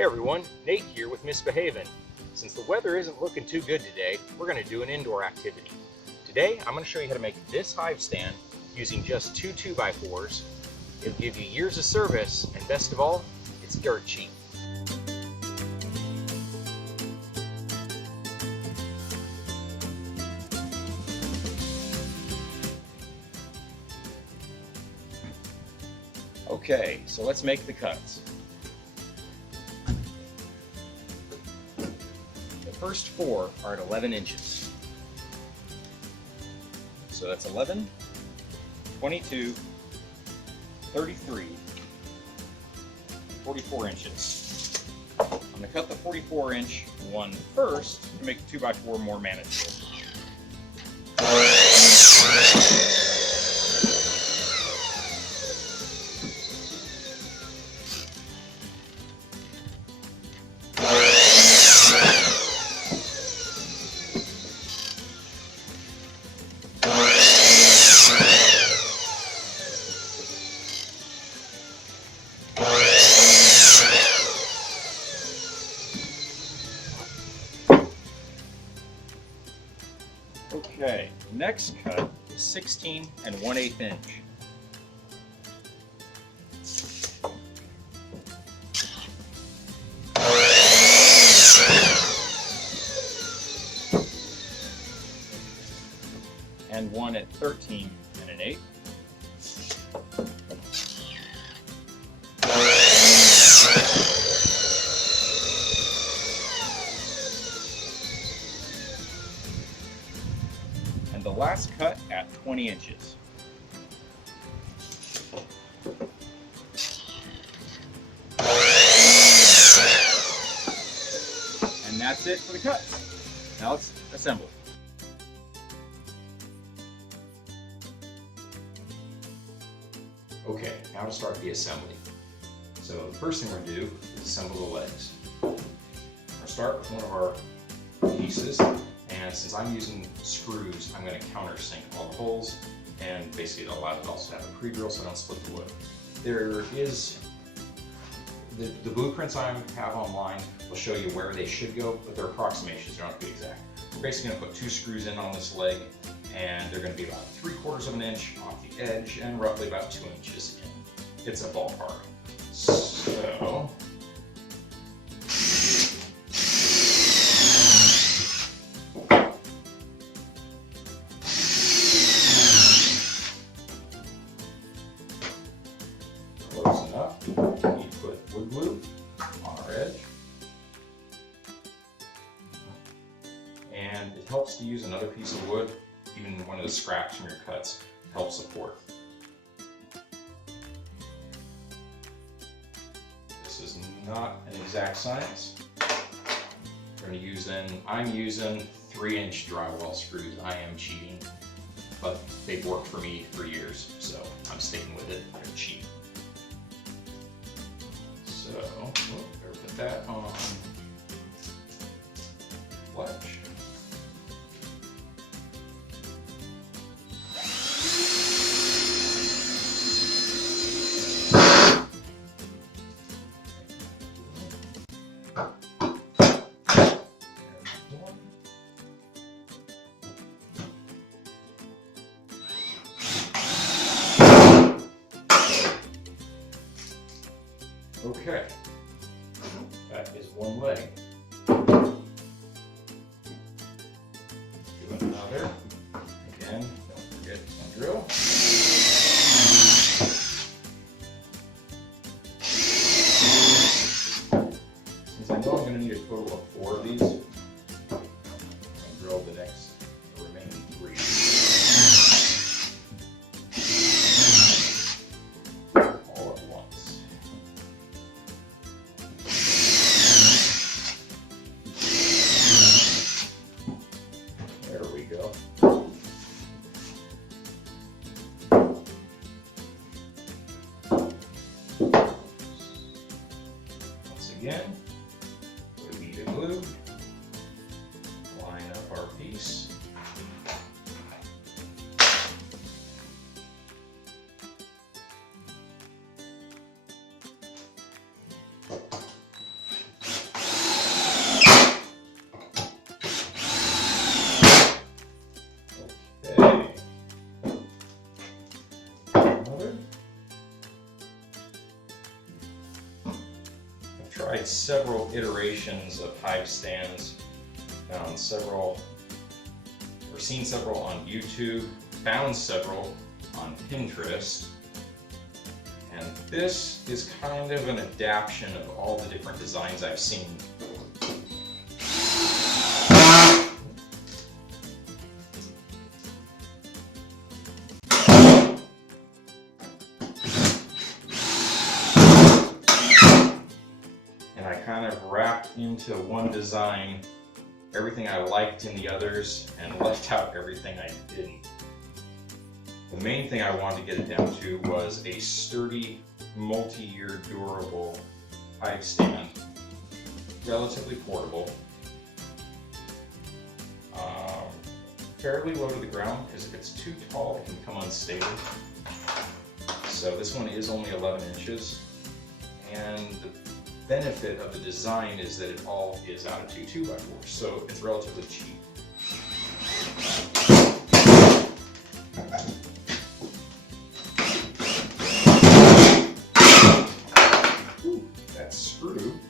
Hey everyone, Nate here with MisBeeHayVin. Since the weather isn't looking too good today, we're going to do an indoor activity. Today I'm going to show you how to make this hive stand using just two 2x4s. It'll give you years of service, and best of all, it's dirt cheap. Okay, so let's make the cuts. The first four are at 11 inches. So that's 11, 22, 33, 44 inches. I'm going to cut the 44 inch one first to make the 2x4 more manageable. Okay, next cut is 16 1/8 inch. And one at 13 1/8. And the last cut at 20 inches. And that's it for the cuts. Now let's assemble. Okay, now to start the assembly. So the first thing we're going to do is assemble the legs. We're going to start with one of our pieces, and since I'm using screws, I'm going to countersink all the holes, and basically allow it also to have a pre-drill so I don't split the wood. There is the blueprints I have online will show you where they should go, but they're approximations, they don't have to be exact. We're basically going to put two screws in on this leg, and they're going to be about 3/4 of an inch off the edge and roughly about 2 inches in. It's a ballpark. So close enough. We put wood glue on our edge. And it helps to use another piece of wood, even one of the scraps from your cuts, to help support. This is not an exact science. We're going to use I'm using 3-inch drywall screws. I am cheating, but they've worked for me for years, so I'm sticking with it. They're cheap. So, better put that on fletch. Okay, that is one leg. Do another. Again, don't forget to drill. Since I know I'm going to need a total of 4 of these, I'm going to drill the remaining 3. All at once. There we go. Once again, with a bead of glue, line up our piece. tried several iterations of Hive stands, found several, or seen several on YouTube, found several on Pinterest, and this is kind of an adaptation of all the different designs I've seen. And I kind of wrapped into one design everything I liked in the others and left out everything I didn't. The main thing I wanted to get it down to was a sturdy, multi-year durable hive stand, relatively portable, fairly low to the ground because if it's too tall it can become unstable. So this one is only 11 inches, and the benefit of the design is that it all is out of 2 2x4, so it's relatively cheap. Ooh, that screw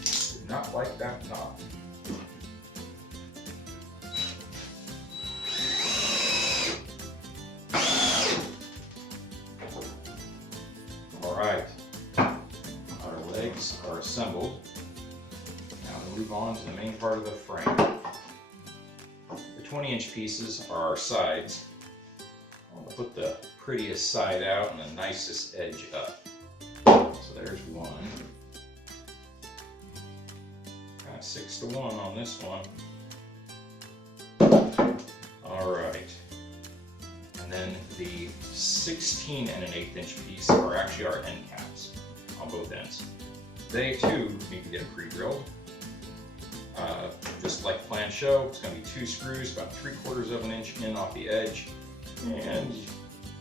did not like that knot. All right. Legs are assembled. Now we'll move on to the main part of the frame. The 20-inch pieces are our sides. I'll put the prettiest side out and the nicest edge up. So there's one. Kind of 6 to 1 on this one. All right. And then the 16 and an 1/8 inch piece are actually our end caps on both ends. They too need to get pre-drilled. Just like the plan show, it's going to be 2 screws, about 3/4 of an inch in off the edge, and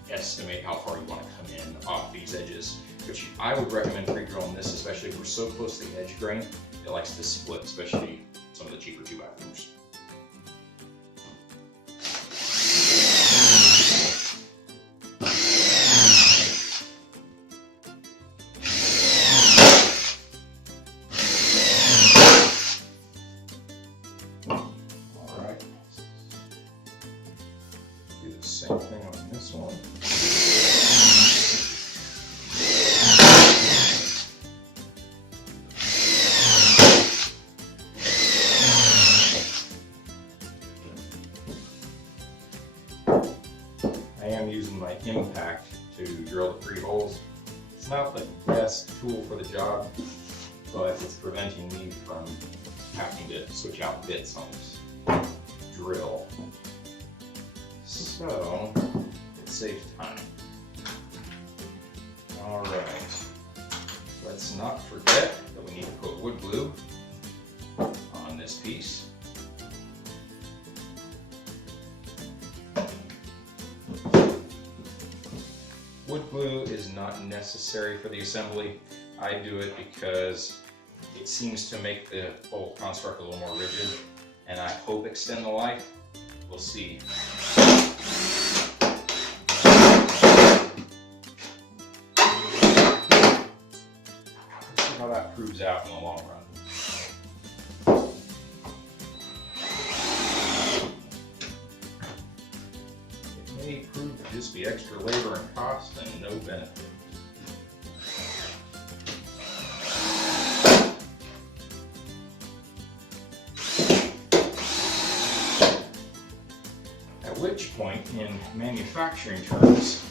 estimate how far you want to come in off these edges. Which I would recommend pre-drilling this, especially if we're so close to the edge grain. It likes to split, especially some of the cheaper 2x4s. Same thing on this one. I am using my impact to drill the 3 holes. It's not the best tool for the job, but it's preventing me from having to switch out bits on this drill. So it saves time. All right. Let's not forget that we need to put wood glue on this piece. Wood glue is not necessary for the assembly. I do it because it seems to make the whole construct a little more rigid, and I hope extend the life. We'll see. How that proves out in the long run. It may prove to just be extra labor and cost and no benefit. At which point, in manufacturing terms,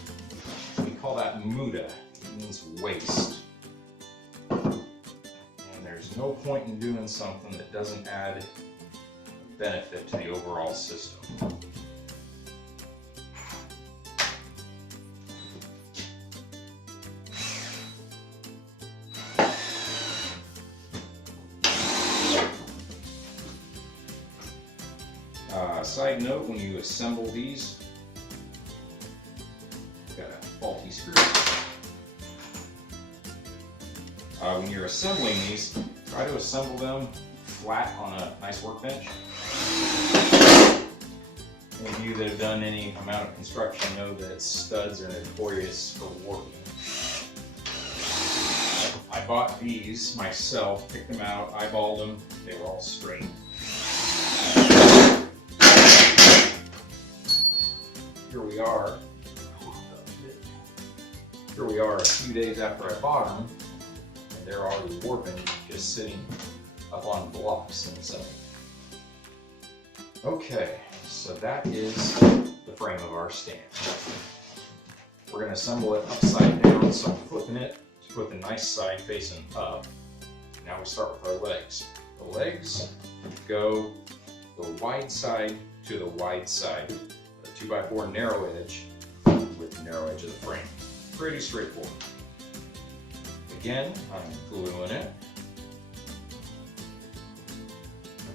we call that muda. It means waste. There's no point in doing something that doesn't add benefit to the overall system. Side note, when you assemble these, you've got a faulty screw. When you're assembling these, try to assemble them flat on a nice workbench. Any of you that have done any amount of construction know that studs are notorious for warping. I I bought these myself, picked them out, eyeballed them, they were all straight. Here we are. Here we are a few days after I bought them, and they're already warping, just sitting up on blocks and so. Okay, so that is the frame of our stand. We're going to assemble it upside down, so I'm flipping it to put the nice side facing up. Now we start with our legs. The legs go the wide side to the wide side, a 2x4 narrow edge with the narrow edge of the frame. Pretty straightforward. Again, I'm gluing it.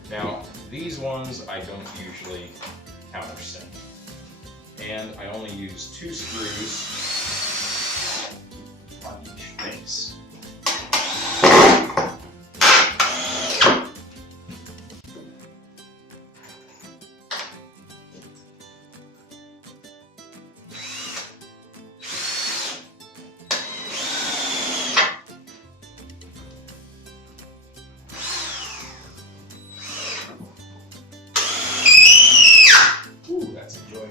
Now, these ones I don't usually countersink. And I only use 2 screws on each face.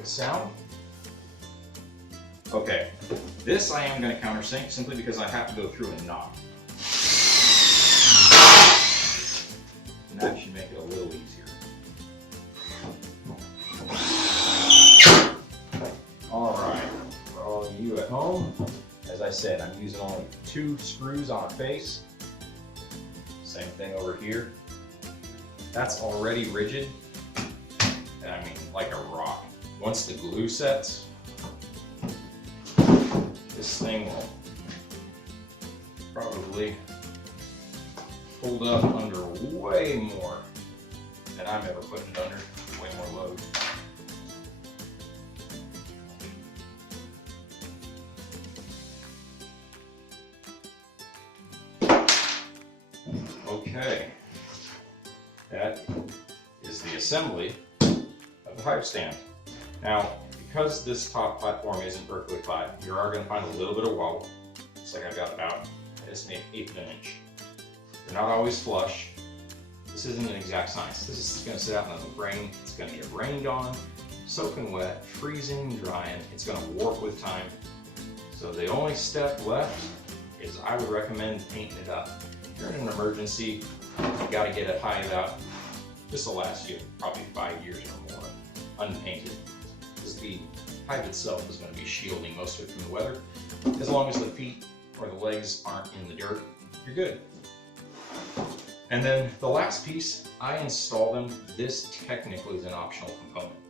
Sound. Okay, this I am going to countersink simply because I have to go through a knot. And that should make it a little easier. Alright, for all of you at home, as I said, I'm using only 2 screws on a face. Same thing over here. That's already rigid, and I mean like a rock. Once the glue sets, this thing will probably hold up under way more than I'm ever putting it under, way more load. Okay, that is the assembly of the hive stand. Now, because this top platform isn't perfectly flat, you are going to find a little bit of wobble. Looks like I've got about, I estimate, 1/8 of an inch. They're not always flush. This isn't an exact science. This is going to sit out in the rain. It's going to get rained on, soaking wet, freezing, drying. It's going to warp with time. So the only step left is I would recommend painting it up. If you're in an emergency, you've got to get a hive out. This will last you probably 5 years or more, unpainted. The hive itself is going to be shielding most of it from the weather. As long as the feet or the legs aren't in the dirt, you're good. And then the last piece, I install them. This technically is an optional component,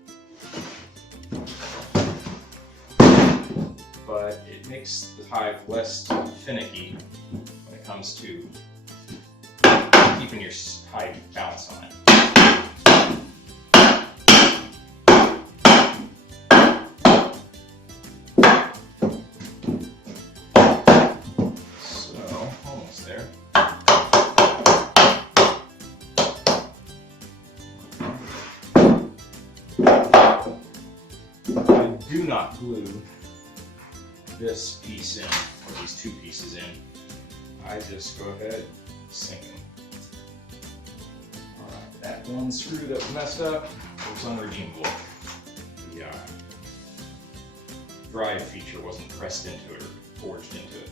but it makes the hive less finicky when it comes to keeping your hive balance on it. Do not glue this piece in, or these 2 pieces in. I just go ahead and sink them. Alright, that one screw that was messed up was unredeemable. The drive feature wasn't pressed into it or forged into it.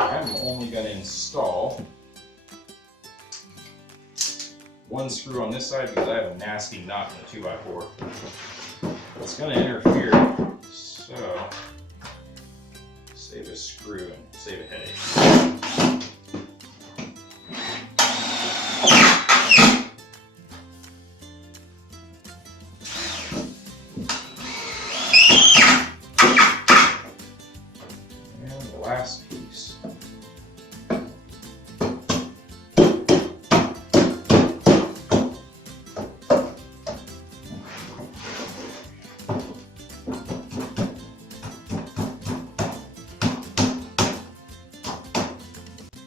I'm only going to install 1 screw on this side because I have a nasty knot in the 2x4. It's going to interfere, so save a screw and save a headache. And the last piece.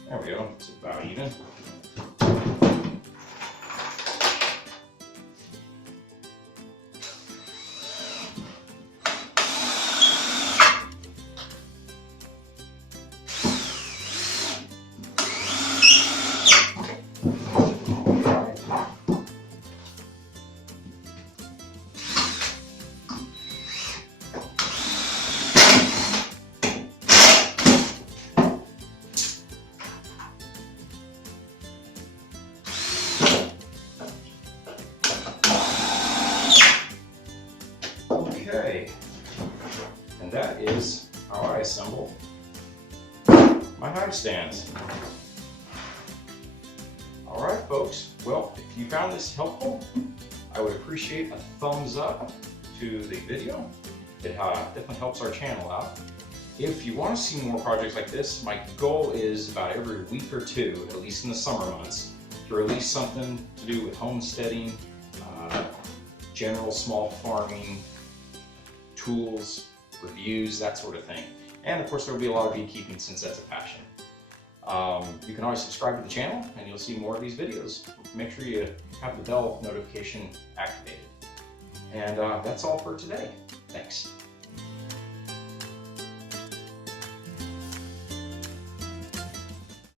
There we go, it's about even. how I assemble my hive stands. All right, folks. Well, if you found this helpful, I would appreciate a thumbs up to the video. It definitely helps our channel out. If you want to see more projects like this, my goal is about every week or two, at least in the summer months, to release something to do with homesteading, general small farming, tools, reviews, that sort of thing. And of course, there will be a lot of beekeeping since that's a passion. You can always subscribe to the channel and you'll see more of these videos. Make sure you have the bell notification activated. And that's all for today. Thanks.